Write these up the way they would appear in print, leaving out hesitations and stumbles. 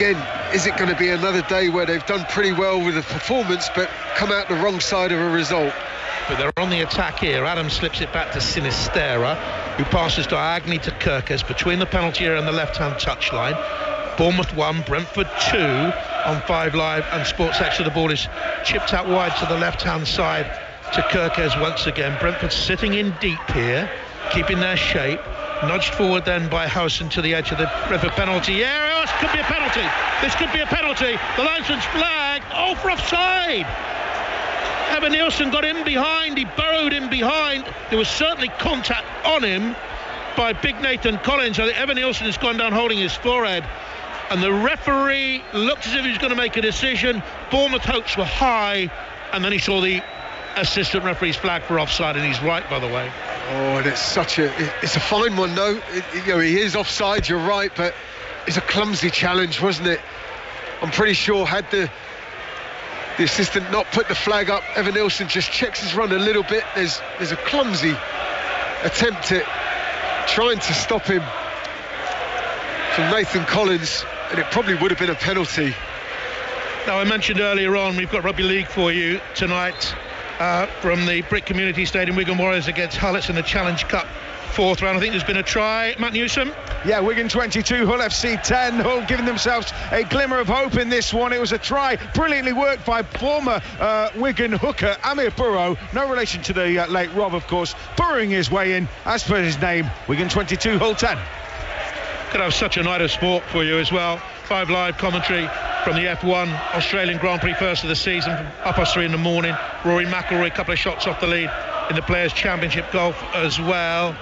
Again, is it going to be another day where they've done pretty well with the performance but come out the wrong side of a result? But they're on the attack here. Adam slips it back to Sinistera, who passes diagonally to Kirkes between the penalty area and the left-hand touchline. Bournemouth 1, Brentford 2 on 5 Live and Sports Extra. The ball is chipped out wide to the left-hand side to Kirkes once again. Brentford sitting in deep here, keeping their shape. Nudged forward then by Howson to the edge of the Brentford penalty area. Oh, this could be a penalty. This could be a penalty. The linesman's flag. Oh, for offside. Evan Nielsen got in behind. He burrowed in behind. There was certainly contact on him by big Nathan Collins. I think Evan Nielsen has gone down holding his forehead. And the referee looked as if he was going to make a decision. Bournemouth hopes were high. And then he saw the assistant referee's flag for offside, and he's right, by the way. Oh, and it's a fine one though. He is offside, you're right, but it's a clumsy challenge, wasn't it? I'm pretty sure had the assistant not put the flag up, Evan Nielsen just checks his run a little bit. There's a clumsy attempt at trying to stop him from Nathan Collins, and it probably would have been a penalty. Now, I mentioned earlier on, we've got Rugby League for you tonight. From the Brick Community Stadium, Wigan Warriors against Hull. It's in the Challenge Cup 4th round. I think there's been a try. Matt Newsom? Yeah, Wigan 22, Hull FC 10. Hull giving themselves a glimmer of hope in this one. It was a try brilliantly worked by former Wigan hooker Amir Burrow. No relation to the late Rob, of course. Burrowing his way in, as per his name. Wigan 22, Hull 10. Could have such a night of sport for you as well. 5 Live commentary from the F1 Australian Grand Prix, first of the season, from 3:30 in the morning. Rory McIlroy, a couple of shots off the lead in the Players' Championship golf as well.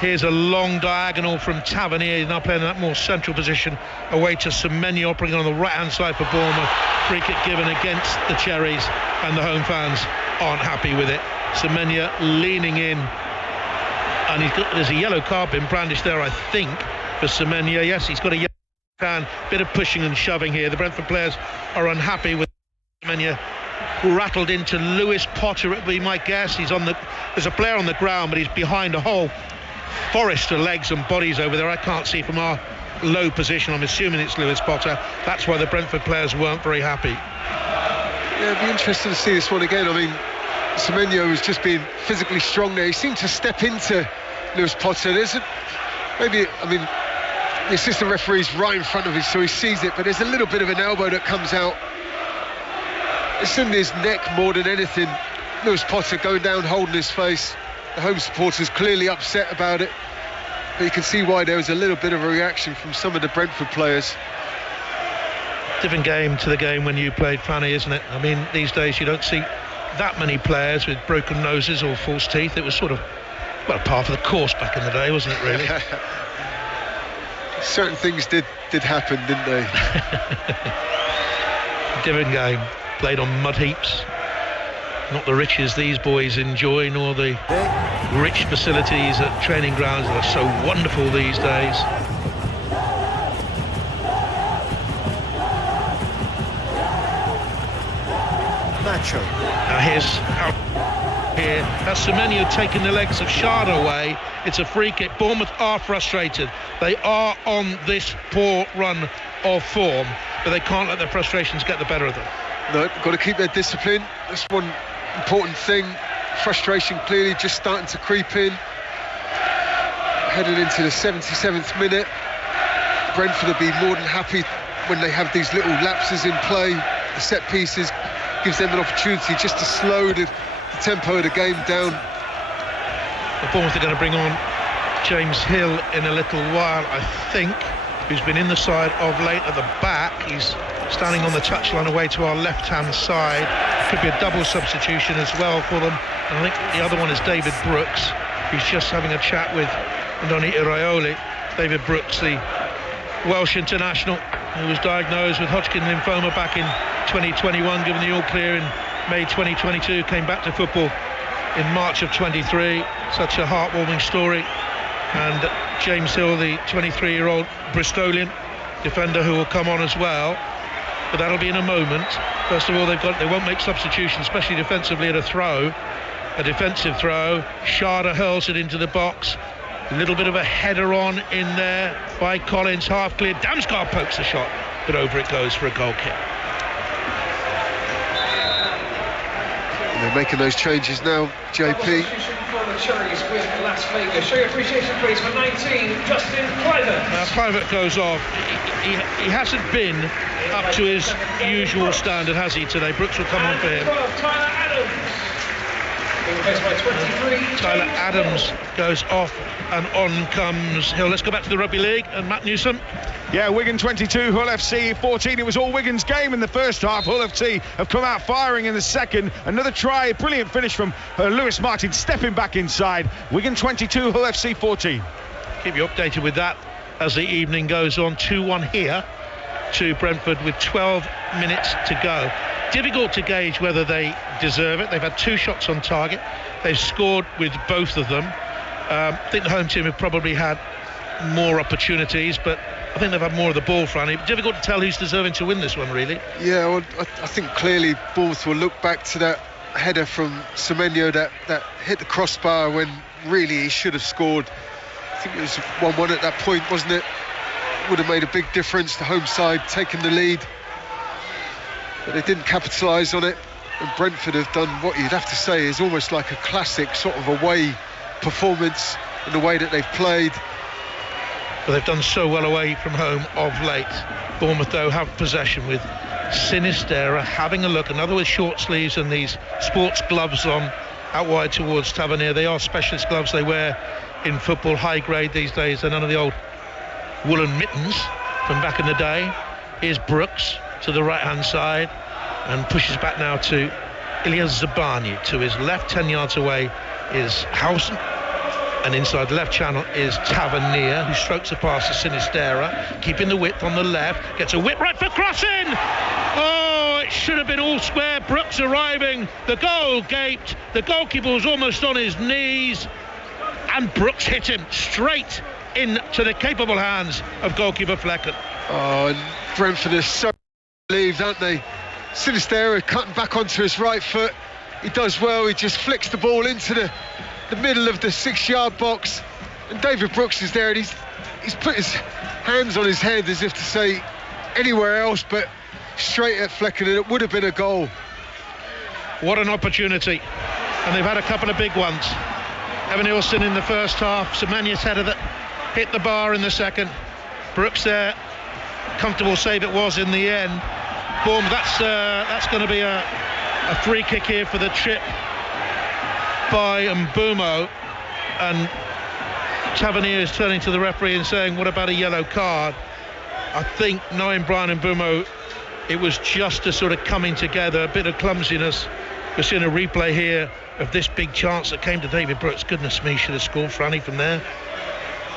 Here's a long diagonal from Tavernier. He's now playing in that more central position away to Semenya, operating on the right-hand side for Bournemouth. Free kick given against the Cherries, and the home fans aren't happy with it. Semenya leaning in, and there's a yellow card been brandished there, I think, for Semenya. Yes, he's got a yellow card. Bit of pushing and shoving here. The Brentford players are unhappy with Semenya. Rattled into Lewis Potter, it would be my guess. There's a player on the ground, but he's behind a whole forest of legs and bodies over there. I can't see from our low position. I'm assuming it's Lewis Potter. That's why the Brentford players weren't very happy. Yeah, it'd be interesting to see this one again. I mean, Semenya was just being physically strong there. He seemed to step into Lewis Potter. The assistant referee's right in front of him, so he sees it, but there's a little bit of an elbow that comes out. It's in his neck more than anything. Lewis Potter going down, holding his face. The home supporters clearly upset about it, but you can see why there was a little bit of a reaction from some of the Brentford players. Different game to the game when you played, Fanny, isn't it? I mean, these days you don't see that many players with broken noses or false teeth. It was sort of, well, part of the course back in the day, wasn't it, really? Certain things did happen, didn't they? Different game, played on mud heaps. Not the riches these boys enjoy, nor the rich facilities at training grounds that are so wonderful these days. Nacho. Now here's how here. That's Semenya taking the legs of Sharda away. It's a free kick. Bournemouth are frustrated. They are on this poor run of form, but they can't let their frustrations get the better of them. No, got to keep their discipline. That's one important thing. Frustration clearly just starting to creep in. Heading into the 77th minute. Brentford will be more than happy when they have these little lapses in play. The set pieces gives them an opportunity just to slow the tempo of the game down. The Bournemouth are going to bring on James Hill in a little while, I think, who's been in the side of late at the back. He's standing on the touchline away to our left-hand side. Could be a double substitution as well for them. And I think the other one is David Brooks, who's just having a chat with Andoni Iraoli. David Brooks, the Welsh international, who was diagnosed with Hodgkin lymphoma back in 2021, given the all-clear in May 2022, came back to football in March of 23. Such a heartwarming story. And James Hill, the 23-year-old Bristolian defender, who will come on as well, but that'll be in a moment. First of all, they won't make substitutions, especially defensively at a defensive throw. Sharda hurls it into the box. A little bit of a header on in there by Collins, half cleared. Damsgaard pokes the shot. but over it goes for a goal kick. And they're making those changes now, JP. Private goes off. He hasn't been up to his usual standard, has he, today? Brooks will come on for him. Tyler Adams goes off, and on comes Hill. Let's go back to the Rugby League and Matt Newsom. Yeah, Wigan 22, Hull FC 14. It was all Wigan's game in the first half. Hull FC have come out firing in the second. Another try, brilliant finish from Lewis Martin, stepping back inside. Wigan 22, Hull FC 14. Keep you updated with that as the evening goes on. 2-1 here to Brentford with 12 minutes to go. Difficult to gauge whether they deserve it. They've had 2 shots on target. They've scored with both of them. I think the home team have probably had more opportunities, but I think they've had more of the ball, Franny. Difficult to tell who's deserving to win this one, really. Yeah, well, I think clearly Bournemouth will look back to that header from Semenyo that hit the crossbar when really he should have scored. I think it was 1-1 at that point, wasn't it? Would have made a big difference, the home side taking the lead. But they didn't capitalise on it, and Brentford have done what you'd have to say is almost like a classic sort of away performance in the way that they've played. But they've done so well away from home of late. Bournemouth, though, have possession with Sinisterra having a look, another with short sleeves and these sports gloves on out wide towards Tavernier. They are specialist gloves they wear in football, high grade these days. They're none of the old woolen mittens from back in the day. Here's Brooks to the right hand side and pushes back now to Ilyas Zabani. To his left, 10 yards away, is Housen, and inside the left channel is Tavernier, who strokes a pass to Sinisterra, keeping the width on the left, gets a whip right for crossing. Oh, it should have been all square. Brooks arriving, the goal gaped, the goalkeeper was almost on his knees, and Brooks hit him straight into the capable hands of goalkeeper Flecken. Oh, and Brentford are so relieved, aren't they? Sinisterra cutting back onto his right foot. He does well, he just flicks the ball into the middle of the 6-yard box, and David Brooks is there, and he's put his hands on his head as if to say anywhere else but straight at Flecken, and it would have been a goal. What an opportunity, and they've had a couple of big ones. Evan Nielsen in the first half, Semenyo's header that hit the bar in the second. Brooks there, comfortable save it was in the end. Boom, that's going to be a free kick here for the trip by Mbumo, and Tavernier is turning to the referee and saying, what about a yellow card? I think, knowing Brian Mbumo, it was just a sort of coming together, a bit of clumsiness. We're seeing a replay here of this big chance that came to David Brooks. Goodness me, should have scored Franny from there.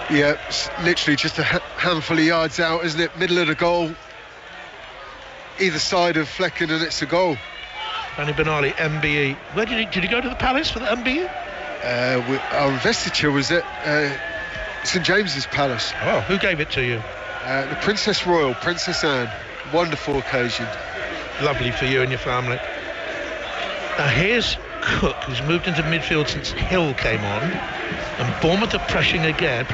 Yeah, it's literally just a handful of yards out, isn't it? Middle of the goal, either side of Flecken, and it's a goal. Franny Benali, MBE. Where did he go to the Palace for the MBE? Our investiture was at St James's Palace. Oh, who gave it to you? The Princess Royal, Princess Anne. Wonderful occasion. Lovely for you and your family. Now here's Cook, who's moved into midfield since Hill came on, and Bournemouth are pressing again.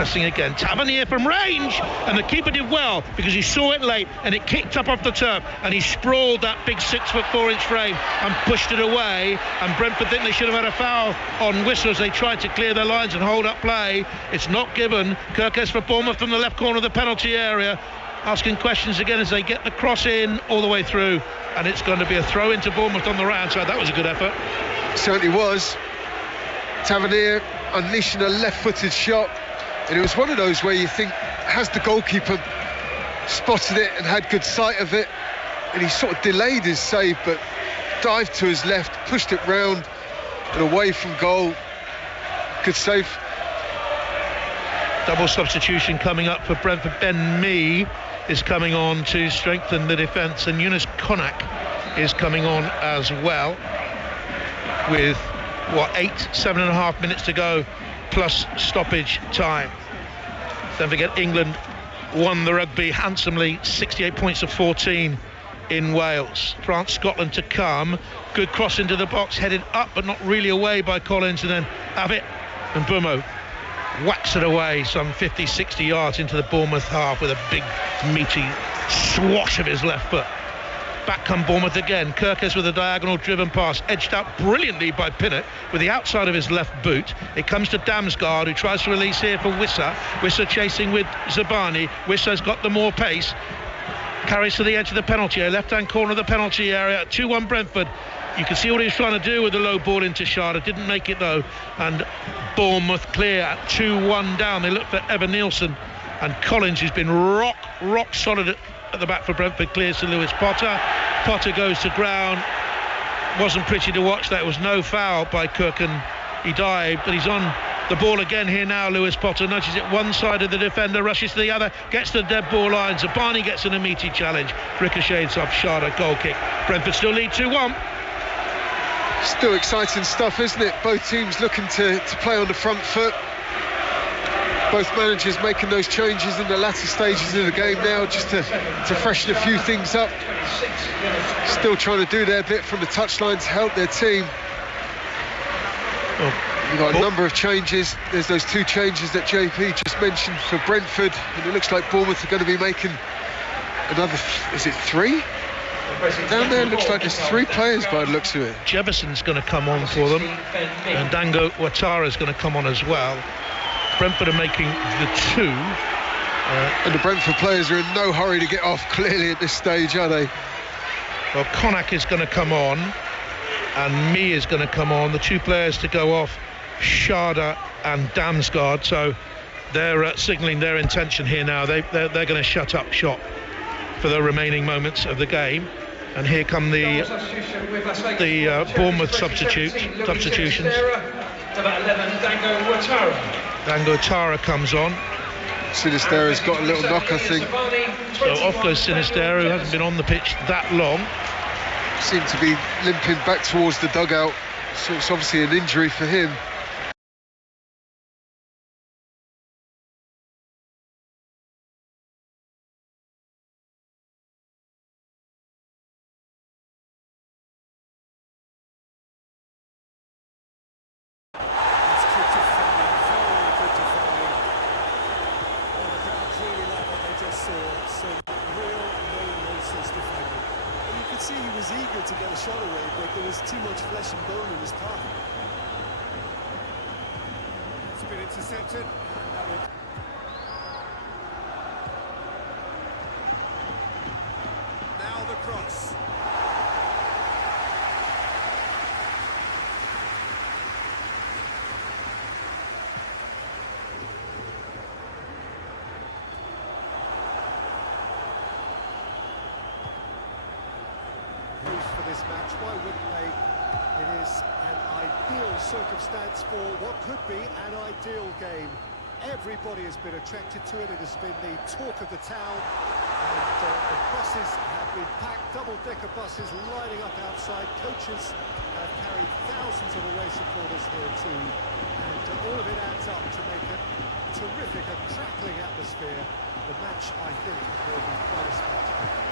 Tavernier from range, and the keeper did well because he saw it late and it kicked up off the turf, and he sprawled that big 6'4" frame and pushed it away. And Brentford think they should have had a foul on whistle as they tried to clear their lines and hold up play. It's not given. Kirkes for Bournemouth from the left corner of the penalty area, asking questions again as they get the cross in all the way through, and it's going to be a throw into Bournemouth on the right hand side. That was a good effort. Certainly was. Tavernier unleashing a left-footed shot, and it was one of those where you think, has the goalkeeper spotted it and had good sight of it, and he sort of delayed his save, but dived to his left, pushed it round and away from goal. Good save. Double substitution coming up for Brentford. Ben Mee is coming on to strengthen the defence, and Yunus Konak is coming on as well, with 7.5 minutes to go plus stoppage time. Don't forget, England won the rugby handsomely, 68 points of 14 in Wales. France, Scotland to come. Good cross into the box, headed up but not really away by Collins, and then Abbott and Mbumo whacks it away some 50-60 yards into the Bournemouth half with a big meaty swash of his left foot. Back come Bournemouth again. Kirkes with a diagonal driven pass, edged out brilliantly by Pinnock with the outside of his left boot. It comes to Damsgaard, who tries to release here for Wissa. Wissa chasing with Zabani. Wissa's got the more pace. Carries to the edge of the penalty area, left-hand corner of the penalty area. 2-1 Brentford. You can see what he was trying to do with the low ball into Sharda. Didn't make it though. And Bournemouth clear at 2-1 down. They look for Evan Nielsen. And Collins, who's been rock solid at the back for Brentford, clears to Lewis Potter. Potter goes to ground. Wasn't pretty to watch. That was no foul by Cook, and he dived, but he's on the ball again here now. Lewis Potter nudges it one side of the defender, rushes to the other, gets to the dead ball line. Zabani gets an immediate challenge, ricochets off Sharda, goal kick. Brentford still lead 2-1. Still exciting stuff, isn't it? Both teams looking to play on the front foot. Both managers making those changes in the latter stages of the game now, just to freshen a few things up. Still trying to do their bit from the touchline to help their team. You've got a number of changes. There's those 2 changes that JP just mentioned for Brentford, and it looks like Bournemouth are going to be making another, is it 3? Down there, it looks like there's 3 players by the looks of it. Jefferson's going to come on for them, and Dango Ouattara's going to come on as well. Brentford are making the 2. And the Brentford players are in no hurry to get off, clearly, at this stage, are they? Well, Konak is going to come on, and Mee is going to come on. The 2 players to go off, Sharda and Damsgaard. So they're signalling their intention here now. They're going to shut up shop for the remaining moments of the game. And here come the Bournemouth substitutions. About 11, Dango Ouattara. Dango Ouattara comes on. Sinistera's got a little knock, I think. So off goes Sinistera, who hasn't been on the pitch that long. Seemed to be limping back towards the dugout, so it's obviously an injury for him. For this match, why wouldn't they? It is an ideal circumstance for what could be an ideal game. Everybody has been attracted to it. It has been the talk of the town, and the buses have been packed, double-decker buses lining up outside. Coaches have carried thousands of away supporters here too, and all of it adds up to make a terrific and crackling atmosphere. The match, I think, will be quite a spectacle.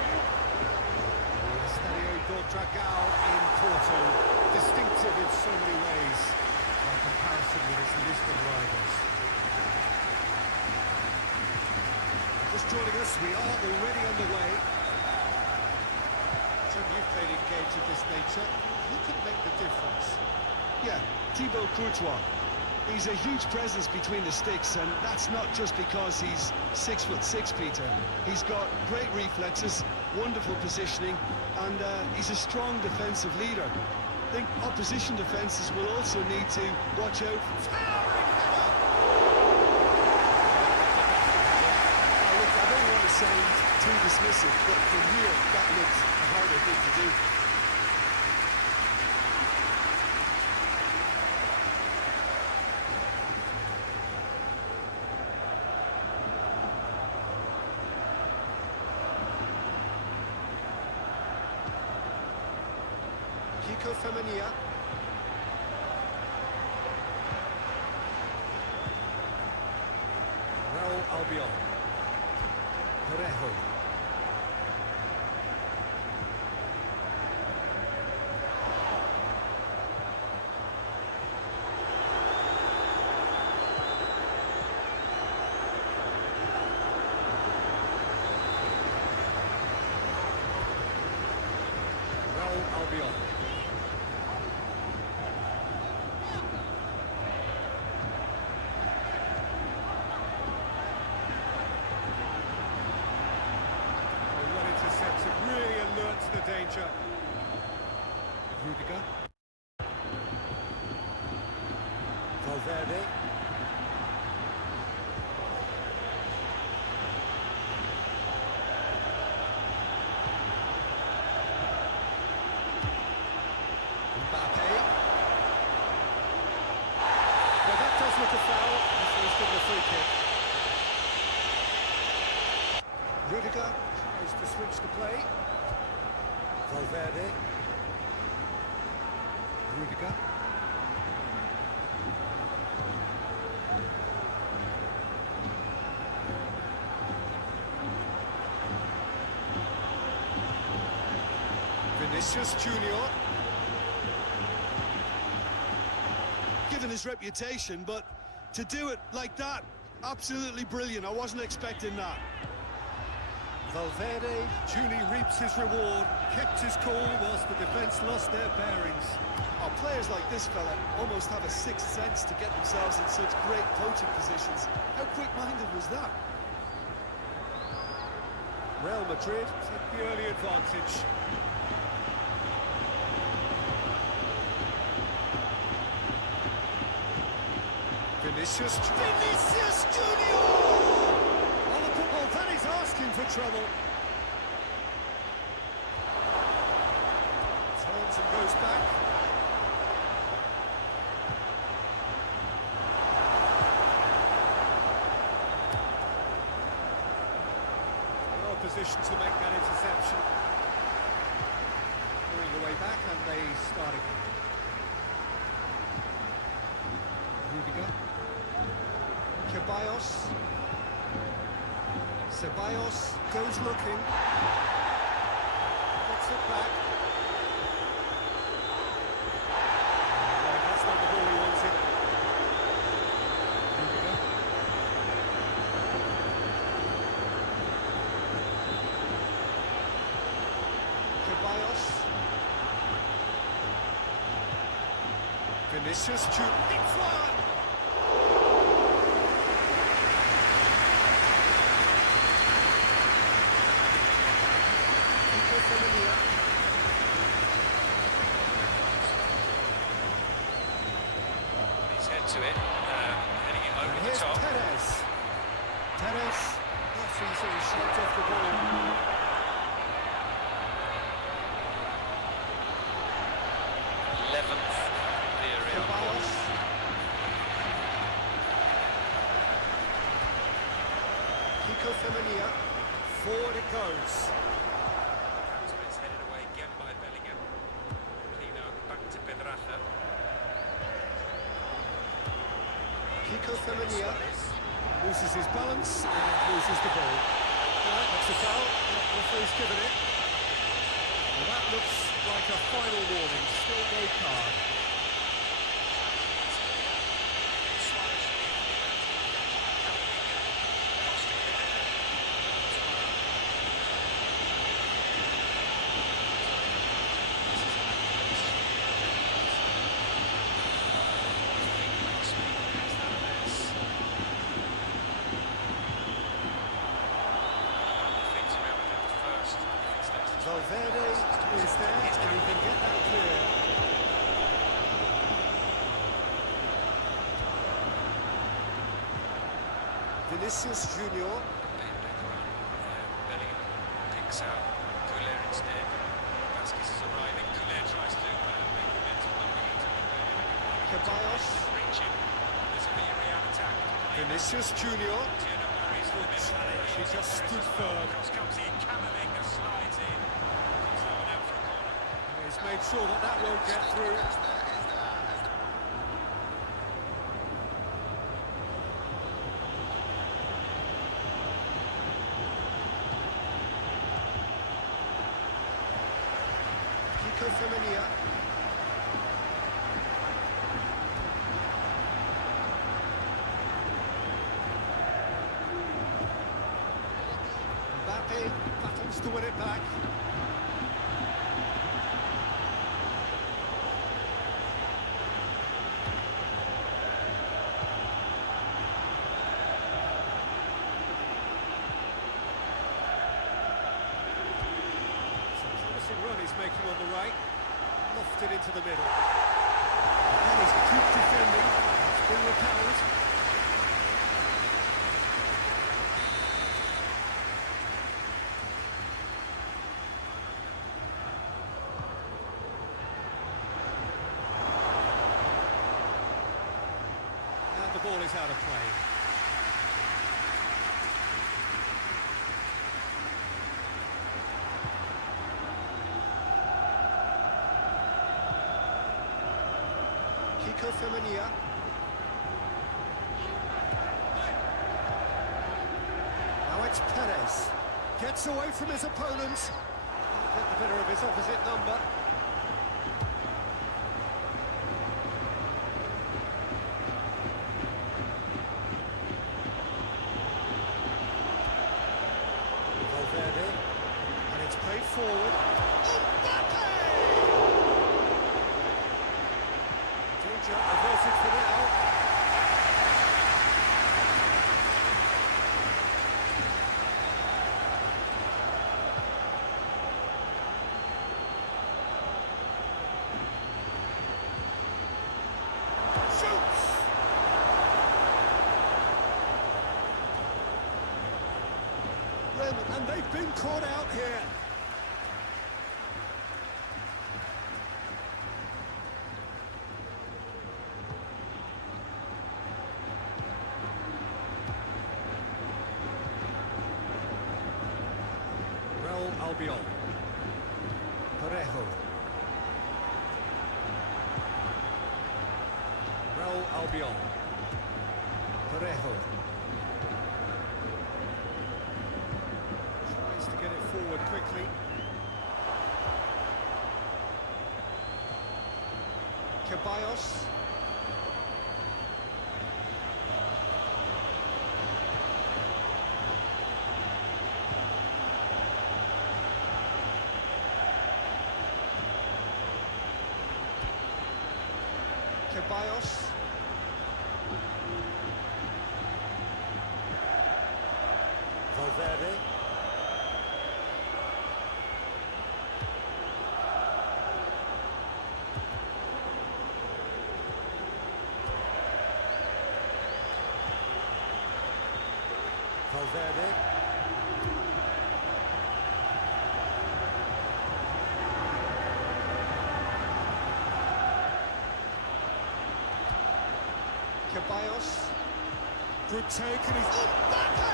Dragao in Porto, distinctive in so many ways by comparison with its Lisbon rivals. Just joining us, we are already underway. So you've played in games of this nature. Who can make the difference? Yeah, Thibaut Courtois. He's a huge presence between the sticks, and that's not just because he's 6'6", Peter. He's got great reflexes, wonderful positioning, and he's a strong defensive leader. I think opposition defences will also need to watch out for... Look, I don't want to sound too dismissive, but from here, that looks a harder thing to do. Femenia. Real Albion. Parejo. Villarreal. Well intercepted, really alert to the danger. Rudiger. Valverde. Mbappe. Well, that does look a foul, so he's given a free kick. Rudiger tries to switch the play. Valverde. Rudiger. Vinicius Junior. Given his reputation, but to do it like that, absolutely brilliant. I wasn't expecting that. Valverde, Juni reaps his reward, kept his cool whilst the defence lost their bearings. Our players like this fella almost have a sixth sense to get themselves in such great coaching positions. How quick-minded was that? Real Madrid take the early advantage. Vinicius Junior! On the football, that is asking for trouble. Turns and goes back. Well positioned to make that interception. All the way back and they start again. Rudiger. Ceballos goes looking. Gets it back. Right, that's not the ball he wanted. Rudiger. Ceballos. Vinicius Junior. He's head to it, heading it over the top. Perez, that's easily shot off the ball. Villarreal. Kiko Femenia, forward it goes. So it's headed away again by Bellingham. Pino back to Pedraza. Kiko Femenia loses his balance and loses the ball. That's a foul. The referee's given it. Well, that looks like a final warning. Still no card. Valverde is there, and he can get that clear. Vinicius Junior. Bellingham picks out Goulet instead. Vasquez is arriving. Goulet tries to make the mental numbing into Ceballos. reaching. There's a Villarreal attack. Vinicius Junior. Good challenge, he just stood firm. Comes in, Camavinga slides in. Comes that one out for a corner. He's made sure that that won't get through. Kiko Femenia. Mbappe battles to win it back. he's making on the right. Lofted into the middle. That is good defending. It's been repelled. And the ball is out of play. Femenia. Now it's Perez. Gets away from his opponents. Get the better of his opposite number. Valverde. And it's played forward. Averted for now. Shoots! And they've been caught out here. Albion. Parejo. Real Albion. Parejo. Tries to get it forward quickly. Ceballos. Ceballos. Valverde. Valverde. Ceballos. Good take and he's... Mbappe!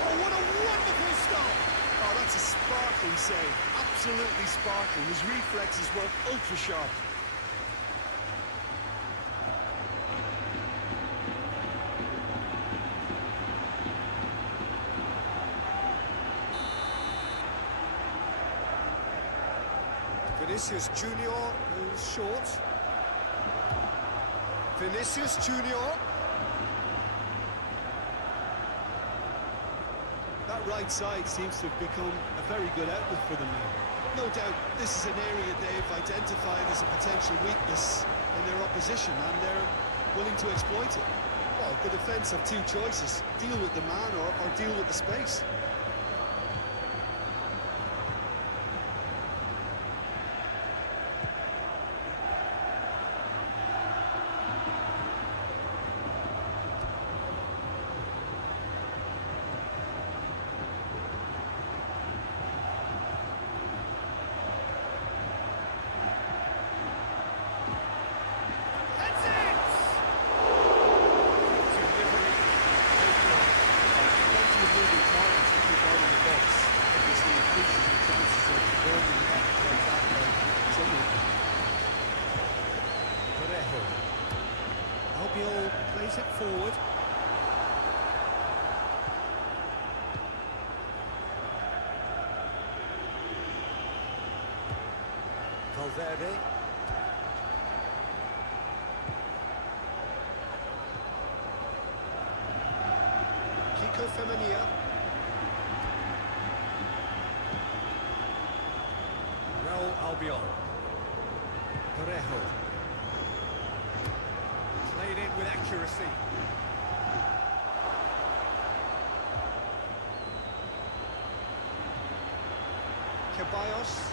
Oh, what a wonderful stop! Oh, that's a sparkling save. Absolutely sparkling. His reflexes were ultra sharp. Vinicius Junior, who's short. Vinicius Junior. That right side seems to have become a very good outlet for them now. No doubt this is an area they've identified as a potential weakness in their opposition, and they're willing to exploit it. Well, the defence have two choices: deal with the man or deal with the space. Albiol plays it forward. Valverde. Kiko Femenia. Real Albion. Parejo. Played in with accuracy. Ceballos.